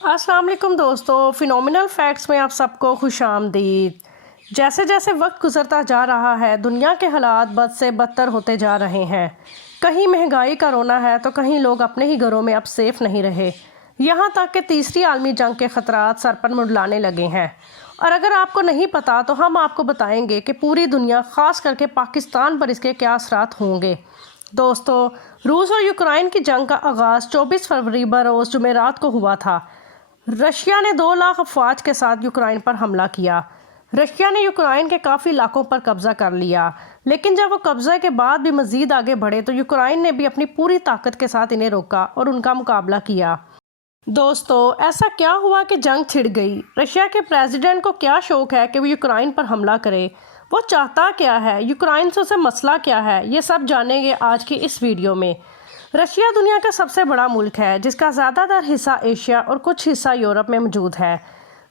अस्सलाम वालेकुम दोस्तों, फिनोमिनल फैक्ट्स में आप सबको खुश आमदीद। जैसे जैसे वक्त गुजरता जा रहा है, दुनिया के हालात बद से बदतर होते जा रहे हैं। कहीं महंगाई का रोना है तो कहीं लोग अपने ही घरों में अब सेफ नहीं रहे। यहाँ तक कि तीसरी आलमी जंग के खतरात सर पर मंडलाने लगे हैं। और अगर आपको नहीं पता तो हम आपको बताएंगे कि पूरी दुनिया, ख़ास करके पाकिस्तान पर इसके क्या असरात होंगे। दोस्तों, रूस और यूक्रेन की जंग का आगाज़ 24 फरवरी बरोज़ जुमेरात को हुआ था। रशिया ने 2 लाख अफवाज के साथ यूक्रेन पर हमला किया। रशिया ने यूक्रेन के काफ़ी इलाकों पर कब्जा कर लिया, लेकिन जब वो कब्जे के बाद भी मजीद आगे बढ़े तो यूक्रेन ने भी अपनी पूरी ताकत के साथ इन्हें रोका और उनका मुकाबला किया। दोस्तों, ऐसा क्या हुआ कि जंग छिड़ गई? रशिया के प्रेसिडेंट को क्या शौक है कि वो यूक्रेन पर हमला करे? वो चाहता क्या है? यूक्रेन से उसे मसला क्या है? ये सब जानेंगे आज की इस वीडियो में। रशिया दुनिया का सबसे बड़ा मुल्क है, जिसका ज़्यादातर हिस्सा एशिया और कुछ हिस्सा यूरोप में मौजूद है।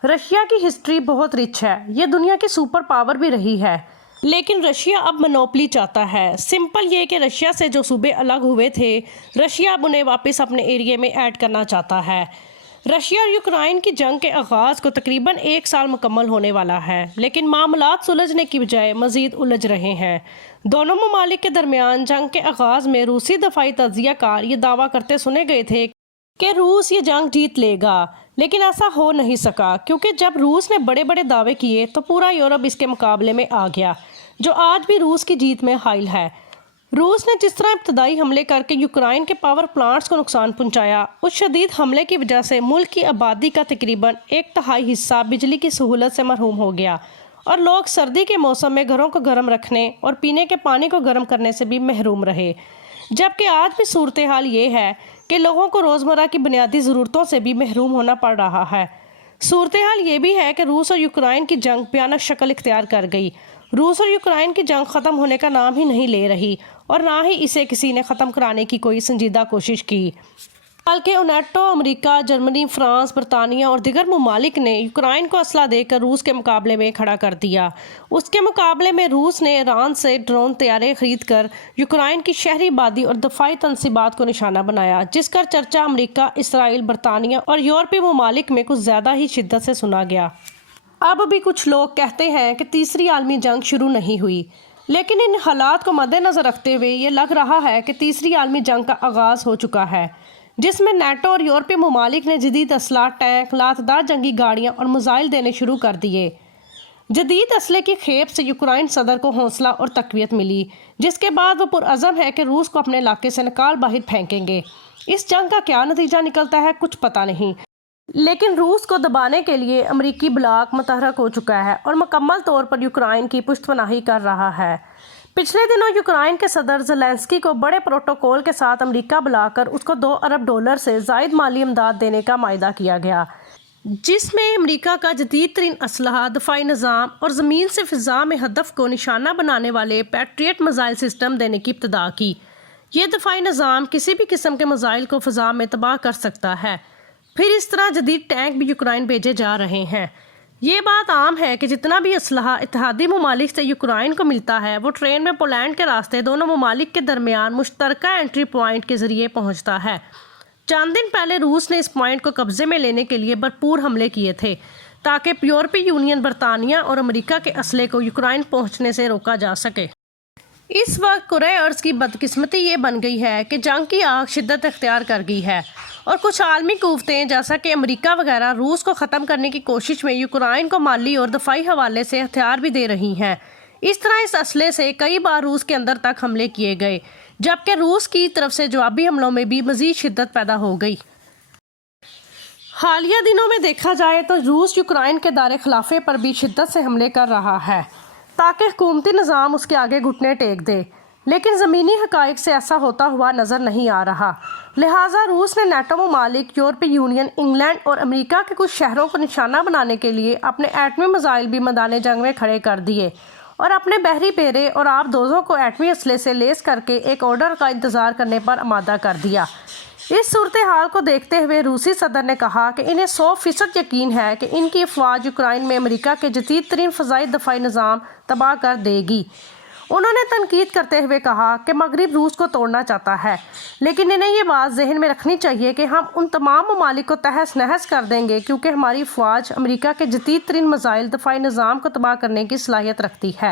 रशिया की हिस्ट्री बहुत रिच है, ये दुनिया की सुपर पावर भी रही है। लेकिन रशिया अब मोनोपोली चाहता है। सिंपल ये कि रशिया से जो सूबे अलग हुए थे, रशिया अब उन्हें वापस अपने एरिया में ऐड करना चाहता है। रशिया और यूक्रेन की जंग के आगाज़ को तकरीबन 1 साल मुकम्मल होने वाला है, लेकिन मामलात सुलझने की बजाय मज़ीद उलझ रहे हैं। दोनों ममालिक के दरमियान जंग के आगाज़ में रूसी दफाई तज्ज़ियाकार ये दावा करते सुने गए थे कि रूस ये जंग जीत लेगा, लेकिन ऐसा हो नहीं सका, क्योंकि जब रूस ने बड़े बड़े दावे किए तो पूरा यूरोप इसके मुकाबले में आ गया, जो आज भी रूस की जीत में हाइल है। रूस ने जिस तरह इब्तदाई हमले करके यूक्रेन के पावर प्लांट्स को नुकसान पहुंचाया, उस शदीद हमले की वजह से मुल्क की आबादी का तकरीबन 1/3 हिस्सा बिजली की सहूलत से महरूम हो गया और लोग सर्दी के मौसम में घरों को गर्म रखने और पीने के पानी को गर्म करने से भी महरूम रहे। जबकि आज भी सूरत हाल ये है कि लोगों को रोज़मर्रा की बुनियादी ज़रूरतों से भी महरूम होना पड़ रहा है। सूरत हाल ये भी है कि रूस और यूक्रेन की जंग भयानक शक्ल इख्तियार कर गई। रूस और यूक्रेन की जंग ख़त्म होने का नाम ही नहीं ले रही और ना ही इसे किसी ने ख़त्म कराने की कोई संजीदा कोशिश की। बल्कि नेटो, अमेरिका, जर्मनी, फ्रांस, बरतानिया और दीगर ममालिक ने यूक्रेन को असला देकर रूस के मुकाबले में खड़ा कर दिया। उसके मुकाबले में रूस ने ईरान से ड्रोन तैयारे खरीद कर यूक्रेन की शहरी आबादी और दफाई तनसीबात को निशाना बनाया, जिसका चर्चा अमेरिका, इसराइल, बरतानिया और यूरोपीय ममालिक में कुछ ज़्यादा ही शिद्दत से सुना गया। अब भी कुछ लोग कहते हैं कि तीसरी आलमी जंग शुरू नहीं हुई, लेकिन इन हालात को मद्देनज़र रखते हुए ये लग रहा है कि तीसरी आलमी जंग का आगाज़ हो चुका है, जिसमें नेटो और यूरोपीय ममालिक ने जदीद असला, टैंक, लातदार जंगी गाड़ियाँ और मिसाइल देने शुरू कर दिए। जदीद असले की खेप से यूक्रेन सदर को हौसला और तकवीत मिली, जिसके बाद वो पुरअज़म है कि रूस को अपने इलाके से निकाल बाहर फेंकेंगे। इस जंग का क्या नतीजा निकलता है कुछ पता नहीं, लेकिन रूस को दबाने के लिए अमरीकी ब्लॉक मुतहरक हो चुका है और मुकम्मल तौर पर यूक्रेन की पुश्तपनाही कर रहा है। पिछले दिनों यूक्रेन के सदर ज़ेलेंस्की को बड़े प्रोटोकॉल के साथ अमेरिका बुलाकर उसको $2 अरब से ज़ायद माली इमदाद देने का मायदा किया गया, जिसमें अमेरिका का जदीद तरीन असलहा, दफाई निज़ाम और ज़मीन से फ़िज़ा में हदफ को निशाना बनाने वाले पैट्रियट मिसाइल सिस्टम देने की इब्तिदा की। ये दफाई निज़ाम किसी भी किस्म के मिसाइल को फ़िज़ा में तबाह कर सकता है। फिर इस तरह जदीद टैंक भी यूक्रेन भेजे जा रहे हैं। ये बात आम है कि जितना भी असलहा इत्तेहादी ममालिक से यूक्रेन को मिलता है, वो ट्रेन में पोलैंड के रास्ते दोनों ममालिक के दरमियान मुश्तरका एंट्री पॉइंट के ज़रिए पहुंचता है। चंद दिन पहले रूस ने इस पॉइंट को कब्जे में लेने के लिए भरपूर हमले किए थे, ताकि यूरोपीय यूनियन, बरतानिया और अमेरिका के असले को यूक्रेन पहुँचने से रोका जा सके। इस वक्त कुरे अर्ज़ की बदकिस्मती ये बन गई है कि जंग की आग शिद्दत इख्तियार कर गई है और कुछ आलमी कुव्वतें जैसा कि अमेरिका वगैरह रूस को ख़त्म करने की कोशिश में यूक्रेन को माली और दफाई हवाले से हथियार भी दे रही हैं। इस तरह इस असले से कई बार रूस के अंदर तक हमले किए गए, जबकि रूस की तरफ से जवाबी हमलों में भी मज़ीद शिद्दत पैदा हो गई। हालिया दिनों में देखा जाए तो रूस यूक्रेन के दायरे खिलाफे पर भी शिद्दत से हमले कर रहा है, ताकि हुकूमती निज़ाम उसके आगे घुटने टेक दे, लेकिन ज़मीनी हक़ाइक़ से ऐसा होता हुआ नज़र नहीं आ रहा। लिहाजा रूस ने नेटो ममालिक, यूरोपीय यूनियन, इंग्लैंड और अमेरिका के कुछ शहरों को निशाना बनाने के लिए अपने एटमी मिसाइल भी मैदान जंग में खड़े कर दिए और अपने बहरी बेड़े और आबदोज़ों को एटमी असले से लेस करके एक ऑर्डर का इंतज़ार करने पर आमादा कर दिया। इस सूरत हाल को देखते हुए रूसी सदर ने कहा कि इन्हें 100% यकीन है कि इनकी अफवाज यूक्रेन में अमेरिका के जदीद तरीन फ़ज़ाई दफाई निज़ाम तबाह कर देगी انہوں نے تنقید کرتے ہوئے کہا کہ مغرب روس کو توڑنا چاہتا ہے، لیکن انہیں یہ بات ذہن میں رکھنی چاہیے کہ ہم ان تمام ممالک کو تہس نہس کر دیں گے کیونکہ ہماری فوج امریکہ کے جدید ترین میزائل دفاعی نظام کو تباہ کرنے کی صلاحیت رکھتی ہے۔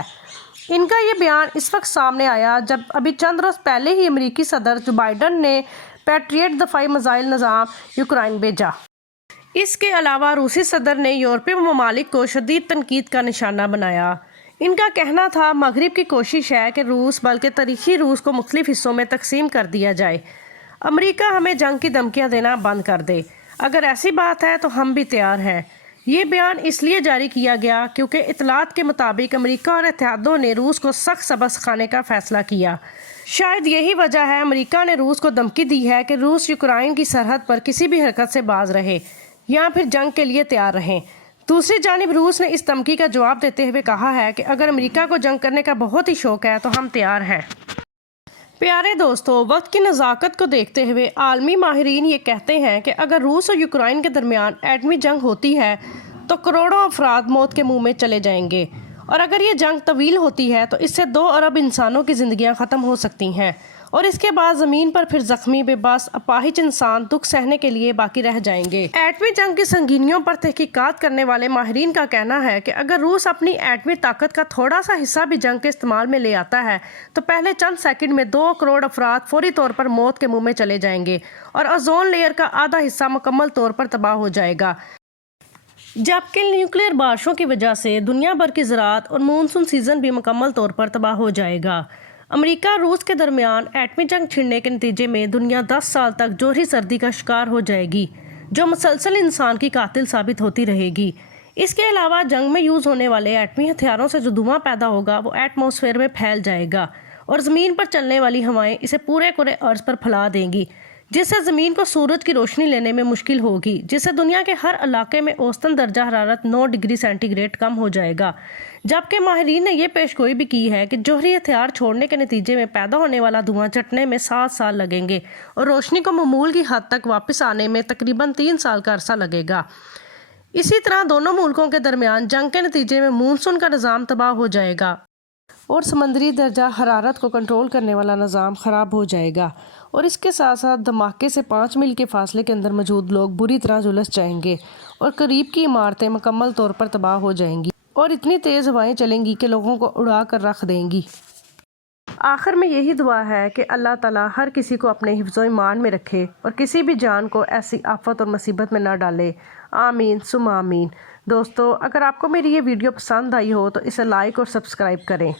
ان کا یہ بیان اس وقت سامنے آیا جب ابھی چند روز پہلے ہی امریکی صدر جو بائیڈن نے پیٹریٹ دفاعی میزائل نظام یوکرائن بھیجا۔ اس کے علاوہ روسی صدر نے یورپی ممالک کو شدید تنقید کا نشانہ بنایا۔ ان کا کہنا تھا مغرب کی کوشش ہے کہ روس بلکہ تاریخی روس کو مختلف حصوں میں تقسیم کر دیا جائے۔ امریکہ ہمیں جنگ کی دھمکیاں دینا بند کر دے، اگر ایسی بات ہے تو ہم بھی تیار ہیں۔ یہ بیان اس لیے جاری کیا گیا کیونکہ اطلاعات کے مطابق امریکہ اور اتحادوں نے روس کو سخت سبق سکھانے کا فیصلہ کیا۔ شاید یہی وجہ ہے امریکہ نے روس کو دھمکی دی ہے کہ روس یوکرائن کی سرحد پر کسی بھی حرکت سے باز رہے یا پھر جنگ کے لیے تیار رہیں۔ دوسری جانب روس نے اس دھمکی کا جواب دیتے ہوئے کہا ہے کہ اگر امریکہ کو جنگ کرنے کا بہت ہی شوق ہے تو ہم تیار ہیں۔ پیارے دوستو، وقت کی نزاکت کو دیکھتے ہوئے عالمی ماہرین یہ کہتے ہیں کہ اگر روس اور یوکرائن کے درمیان ایٹمی جنگ ہوتی ہے تو کروڑوں افراد موت کے منہ میں چلے جائیں گے، اور اگر یہ جنگ طویل ہوتی ہے تو اس سے 2 ارب انسانوں کی زندگیاں ختم ہو سکتی ہیں، اور اس کے بعد زمین پر پھر زخمی بے بس اپاہج انسان دکھ سہنے کے لیے باقی رہ جائیں گے۔ ایٹمی جنگ کی سنگینیوں پر تحقیقات کرنے والے ماہرین کا کہنا ہے کہ اگر روس اپنی ایٹمی طاقت کا تھوڑا سا حصہ بھی جنگ کے استعمال میں لے آتا ہے تو پہلے چند سیکنڈ میں 2 کروڑ افراد فوری طور پر موت کے منہ میں چلے جائیں گے، اور اوزون لیئر کا آدھا حصہ مکمل طور پر تباہ ہو جائے گا، جبکہ نیوکلیئر بارشوں کی وجہ سے دنیا بھر کی زراعت اور مونسون سیزن بھی مکمل طور پر تباہ ہو جائے گا۔ امریکہ روس کے درمیان ایٹمی جنگ چھڑنے کے نتیجے میں دنیا 10 سال تک جوہری سردی کا شکار ہو جائے گی، جو مسلسل انسان کی قاتل ثابت ہوتی رہے گی۔ اس کے علاوہ جنگ میں یوز ہونے والے ایٹمی ہتھیاروں سے جو دھواں پیدا ہوگا وہ ایٹماسفیئر میں پھیل جائے گا، اور زمین پر چلنے والی ہوائیں اسے پورے ارض پر پھیلا دیں گی، جس سے زمین کو سورج کی روشنی لینے میں مشکل ہوگی، جس سے دنیا کے ہر علاقے میں اوسطاً درجہ حرارت 9 ڈگری سینٹی گریڈ کم ہو جائے گا۔ جبکہ ماہرین نے یہ پیشگوئی بھی کی ہے کہ جوہری ہتھیار چھوڑنے کے نتیجے میں پیدا ہونے والا دھواں چٹنے میں 7 سال لگیں گے، اور روشنی کو معمول کی حد تک واپس آنے میں تقریباً 3 سال کا عرصہ لگے گا۔ اسی طرح دونوں ملکوں کے درمیان جنگ کے نتیجے میں مونسون کا نظام تباہ ہو جائے گا، اور سمندری درجہ حرارت کو کنٹرول کرنے والا نظام خراب ہو جائے گا، اور اس کے ساتھ ساتھ دھماکے سے 5 میل کے فاصلے کے اندر موجود لوگ بری طرح جھلس جائیں گے، اور قریب کی عمارتیں مکمل طور پر تباہ ہو جائیں گی، اور اتنی تیز ہوائیں چلیں گی کہ لوگوں کو اڑا کر رکھ دیں گی۔ آخر میں یہی دعا ہے کہ اللہ تعالیٰ ہر کسی کو اپنے حفظ و ایمان میں رکھے اور کسی بھی جان کو ایسی آفت اور مصیبت میں نہ ڈالے۔ آمین ثم آمین۔ دوستو، اگر آپ کو میری یہ ویڈیو پسند آئی ہو تو اسے لائک اور سبسکرائب کریں۔